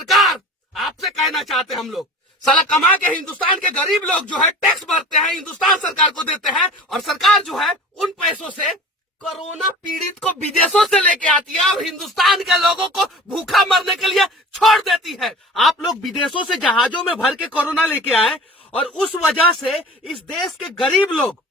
सरकार, आपसे कहना चाहते हैं हम लोग, साला कमा के हिंदुस्तान के गरीब लोग जो है टैक्स भरते हैं, हिंदुस्तान सरकार को देते हैं, और सरकार जो है उन पैसों से कोरोना पीड़ित को विदेशों से लेके आती है और हिंदुस्तान के लोगों को भूखा मरने के लिए छोड़ देती है। आप लोग विदेशों से जहाजों में भर के कोरोना लेके आए और उस वजह से इस देश के गरीब लोग,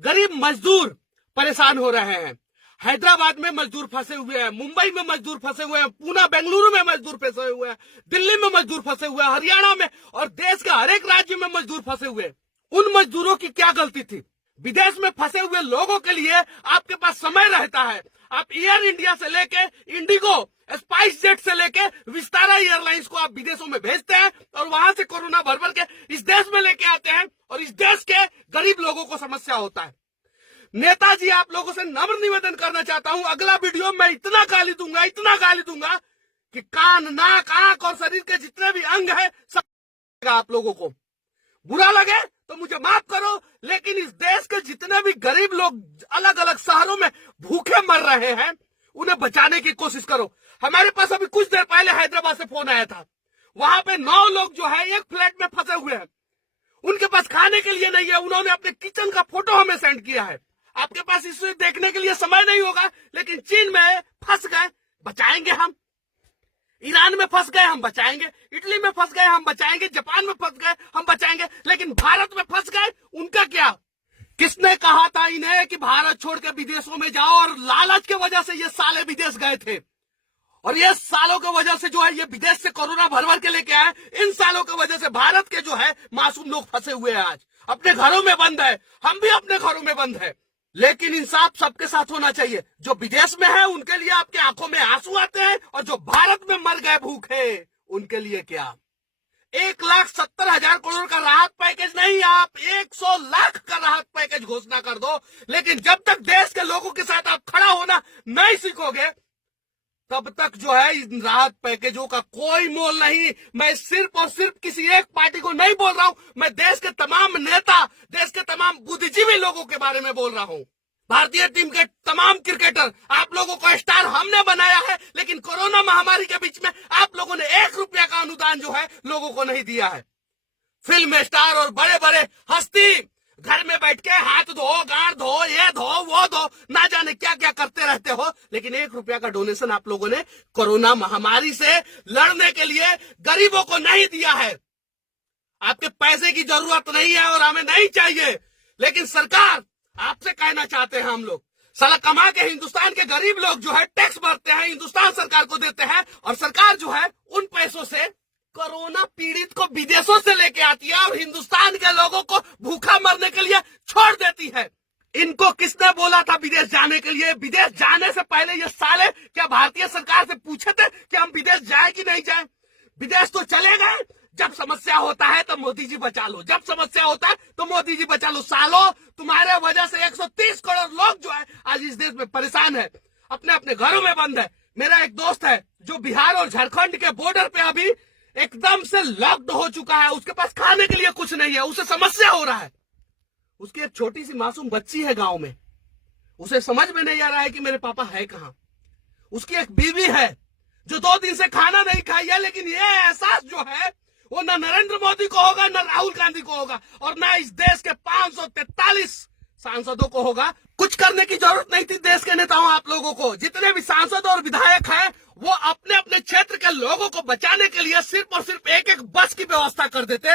गरीब मजदूर परेशान हो रहे हैं। हैदराबाद में मजदूर फंसे हुए हैं, मुंबई में मजदूर फंसे हुए हैं, पूना बेंगलुरु में मजदूर फंसे हुए हैं, दिल्ली में मजदूर फंसे हुए हैं, हरियाणा में और देश के हर एक राज्य में मजदूर फंसे हुए हैं। उन मजदूरों की क्या गलती थी? विदेश में फंसे हुए लोगों के लिए आपके पास समय रहता है। आप एयर इंडिया से लेके इंडिगो, स्पाइस जेट से लेके विस्तारा एयरलाइंस को आप विदेशों में भेजते हैं और वहां से कोरोना भर भर के इस देश में लेके आते हैं और इस देश के गरीब लोगों को समस्या होता है। नेताजी, आप लोगों से नम्र निवेदन करना चाहता हूं, अगला वीडियो में इतना गाली दूंगा कि कान, नाक, आंख और शरीर के जितने भी अंग है सब आप लोगों को बुरा लगे तो मुझे माफ करो, लेकिन इस देश के जितने भी गरीब लोग अलग अलग शहरों में भूखे मर रहे हैं उन्हें बचाने की कोशिश करो। हमारे पास अभी कुछ देर पहले हैदराबाद से फोन आया था, वहां पे 9 लोग जो है एक फ्लैट में फंसे हुए हैं, उनके पास खाने के लिए नहीं है। उन्होंने अपने किचन का फोटो हमें सेंड किया है। आपके पास इसे देखने के लिए समय नहीं होगा, लेकिन चीन में फंस गए, बचाएंगे हम। ईरान में फंस गए, हम बचाएंगे। इटली में फंस गए, हम बचाएंगे। जापान में फंस गए, हम बचाएंगे। लेकिन भारत में फंस गए, उनका क्या? किसने कहा था इन्हें कि भारत छोड़ के विदेशों में जाओ? और लालच के वजह से ये साले विदेश गए थे, और ये सालों की वजह से जो है ये विदेश से कोरोना भर भर के लेके आए। इन सालों की वजह से भारत के जो है मासूम लोग फंसे हुए हैं, आज अपने घरों में बंद है। हम भी अपने घरों में बंद है, लेकिन इंसाफ सबके साथ होना चाहिए। जो विदेश में है उनके लिए आपके आंखों में आंसू आते हैं, और जो भारत में मर गए भूखे उनके लिए क्या? 1,70,000 करोड़ का राहत पैकेज नहीं, आप 100 लाख का राहत पैकेज घोषणा कर दो। लेकिन जब तक देश के लोगों के साथ आप खड़ा होना नहीं सीखोगे, तब तक जो है इन राहत पैकेजों का कोई मोल नहीं। मैं सिर्फ और सिर्फ किसी एक पार्टी को नहीं बोल रहा हूं, मैं देश के तमाम नेता, देश के तमाम बुद्धिजीवी लोगों के बारे में बोल रहा हूं। भारतीय टीम के तमाम क्रिकेटर, आप लोगों को स्टार हमने बनाया है, लेकिन कोरोना महामारी के बीच में आप लोगों ने 1 रुपया का अनुदान जो है लोगों को नहीं दिया है। फिल्म स्टार और बड़े बड़े हस्ती घर में बैठ के हाथ धो, गांड धो, ये धो, वो धो, ना जाने क्या क्या करते रहते हो, लेकिन 1 रुपया का डोनेशन आप लोगों ने कोरोना महामारी से लड़ने के लिए गरीबों को नहीं दिया है। आपके पैसे की जरूरत नहीं है और हमें नहीं चाहिए, लेकिन सरकार, आपसे कहना चाहते हैं हम लोग, साला कमा के हिंदुस्तान के गरीब लोग जो है टैक्स भरते हैं, हिंदुस्तान सरकार को देते हैं, और सरकार जो है उन पैसों से कोरोना पीड़ित को विदेशों से लेके आती है और हिंदुस्तान के लोगों को भूखा मरने के लिए छोड़ देती है। इनको किसने बोला था विदेश जाने के लिए? विदेश जाने से पहले ये साले क्या भारतीय सरकार से पूछे थे कि हम विदेश जाए कि नहीं जाए? विदेश तो चले गए। जब समस्या होता है तो मोदी जी बचा लो, जब समस्या होता है तो मोदी जी बचा लो। सालों, तुम्हारे वजह से 130 करोड़ लोग जो है आज इस देश में परेशान है, अपने अपने घरों में बंद है। मेरा एक दोस्त है जो बिहार और झारखंड के बॉर्डर पे अभी एकदम से लॉक्ड हो चुका है, उसके पास खाने के लिए कुछ नहीं है, उसे समस्या हो रहा है। उसकी एक छोटी सी मासूम बच्ची है गांव में, उसे समझ में नहीं आ रहा है कि मेरे पापा है कहां। उसकी एक बीवी है जो 2 दिन से खाना नहीं खाई है, लेकिन ये एहसास जो है वो न नरेंद्र मोदी को होगा, न राहुल गांधी को होगा, और न इस देश के 543 सांसदों को होगा। कुछ करने की जरूरत नहीं थी देश के नेताओं, आप लोगों को। जितने भी सांसद और विधायक हैं वो अपने अपने क्षेत्र के लोगों को बचाने के लिए सिर्फ और सिर्फ एक एक बस की व्यवस्था कर देते,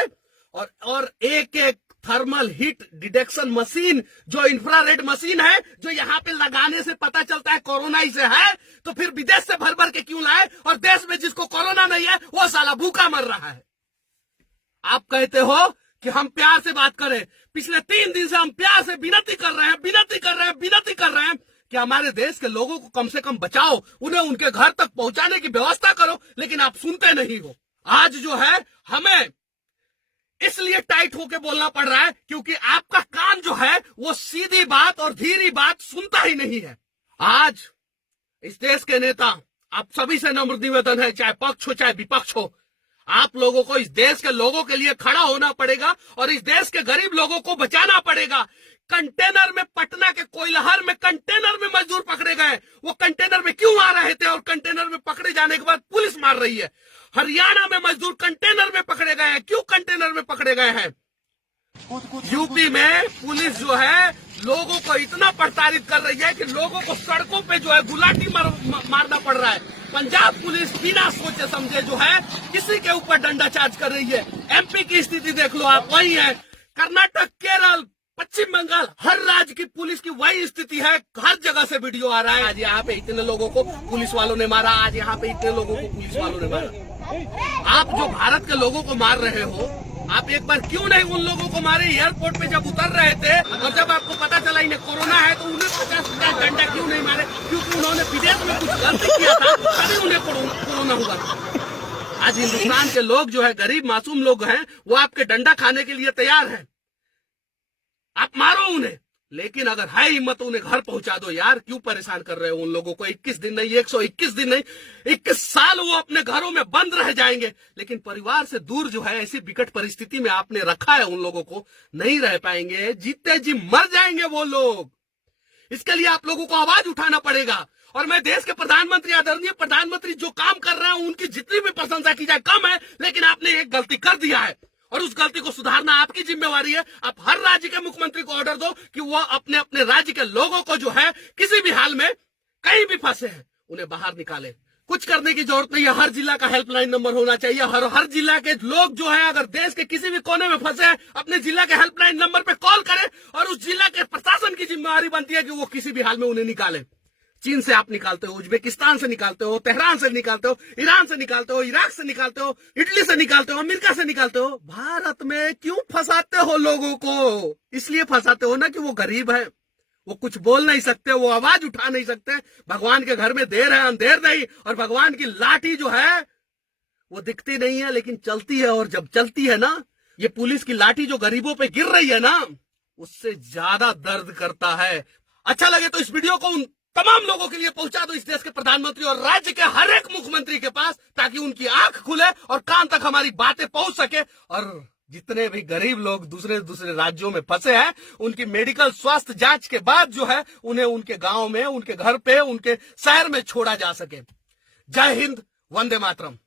और एक एक थर्मल हीट डिटेक्शन मशीन, जो इंफ्रारेड मशीन है, जो यहाँ पे लगाने से पता चलता है कोरोना इसे है, तो फिर विदेश से भर भर के क्यों लाए? और देश में जिसको कोरोना नहीं है वो साला भूखा मर रहा है। आप कहते हो कि हम प्यार से बात करें, पिछले 3 दिन से हम प्यार से विनती कर रहे हैं कि हमारे देश के लोगों को कम से कम बचाओ, उन्हें उनके घर तक पहुंचाने की व्यवस्था करो, लेकिन आप सुनते नहीं हो। आज जो है हमें इसलिए टाइट होके बोलना पड़ रहा है क्योंकि आपका कान जो है वो सीधी बात और धीरी बात सुनता ही नहीं है। आज इस देश के नेता, आप सभी से नम्र निवेदन है, चाहे पक्ष हो चाहे विपक्ष हो, आप लोगों को इस देश के लोगों के लिए खड़ा होना पड़ेगा और इस देश के गरीब लोगों को बचाना पड़ेगा। कंटेनर में, पटना के कोइलहर में कंटेनर में मजदूर पकड़े गए। वो कंटेनर में क्यों आ रहे थे और कंटेनर में पकड़े जाने के बाद पुलिस मार रही है। हरियाणा में मजदूर कंटेनर में पकड़े गए हैं। क्यों कंटेनर में पकड़े गए हैं? यूपी में पुलिस जो है लोगों को इतना प्रताड़ित कर रही है कि लोगों को सड़कों पे जो है गुलाटी मारना पड़ रहा है। पंजाब पुलिस बिना सोचे समझे जो है किसी के ऊपर डंडा चार्ज कर रही है। एमपी की स्थिति देख लो आप, वही है। कर्नाटक, केरल, पश्चिम बंगाल, हर राज्य की पुलिस की वही स्थिति है। हर जगह से वीडियो आ रहा है, आज यहाँ पे इतने लोगों को पुलिस वालों ने मारा, आज यहाँ पे इतने लोगों को पुलिस वालों ने मारा। आप जो भारत के लोगों को मार रहे हो, आप एक बार क्यों नहीं उन लोगों को मारे? एयरपोर्ट पे जब उतर रहे थे और जब आपको पता चला इन्हें कोरोना है तो उन्हें 50 डंडा क्यों नहीं मारे? क्योंकि उन्होंने विदेश में कुछ गलती किया था, तभी उन्हें कोरोना हुआ। आज हिंदुस्तान के लोग जो है, गरीब मासूम लोग हैं, वो आपके डंडा खाने के लिए तैयार है। आप मारो उन्हें, लेकिन अगर है हिम्मत तो उन्हें घर पहुंचा दो यार। क्यों परेशान कर रहे हो उन लोगों को? 21 दिन नहीं, 121 दिन नहीं, 21 साल वो अपने घरों में बंद रह जाएंगे, लेकिन परिवार से दूर जो है ऐसी विकट परिस्थिति में आपने रखा है उन लोगों को, नहीं रह पाएंगे, जीते जी मर जाएंगे वो लोग। इसके लिए आप लोगों को आवाज उठाना पड़ेगा। और मैं देश के प्रधानमंत्री, आदरणीय प्रधानमंत्री जो काम कर रहे हैं उनकी जितनी भी प्रशंसा की जाए कम है, लेकिन आपने एक गलती कर दिया है और उस गलती को सुधारना आपकी जिम्मेवारी है। आप हर राज्य के मुख्यमंत्री को ऑर्डर दो कि वो अपने अपने राज्य के लोगों को जो है किसी भी हाल में कहीं भी फंसे हैं उन्हें बाहर निकाले। कुछ करने की जरूरत नहीं है। हर जिला का हेल्पलाइन नंबर होना चाहिए। हर जिला के लोग जो है अगर देश के किसी भी कोने में फंसे हैं, अपने जिला के हेल्पलाइन नंबर पे कॉल करें और उस जिला के प्रशासन की जिम्मेवारी बनती है कि वो किसी भी हाल में उन्हें निकाले। चीन से आप निकालते हो, उज्बेकिस्तान से निकालते हो, तेहरान से निकालते हो, ईरान से निकालते हो, इराक से निकालते हो, इटली से निकालते हो, अमेरिका से निकालते हो। भारत में क्यों फंसाते हो लोगों को? इसलिए फंसाते हो ना कि वो गरीब है, वो कुछ बोल नहीं सकते, वो आवाज उठा नहीं सकते। भगवान के घर में देर है अंधेर नहीं, और भगवान की लाठी जो है वो दिखती नहीं है लेकिन चलती है। और जब चलती है ना, ये पुलिस की लाठी जो गरीबों पे गिर रही है ना, उससे ज्यादा दर्द करता है। अच्छा लगे तो इस वीडियो को उन तमाम लोगों के लिए पहुंचा दो, इस देश के प्रधानमंत्री और राज्य के हर एक मुख्यमंत्री के पास, ताकि उनकी आंख खुले और कान तक हमारी बातें पहुंच सके। और जितने भी गरीब लोग दूसरे राज्यों में फंसे हैं, उनकी मेडिकल स्वास्थ्य जांच के बाद जो है उन्हें उनके गांव में, उनके घर पे, उनके शहर में छोड़ा जा सके। जय हिंद, वंदे मातरम।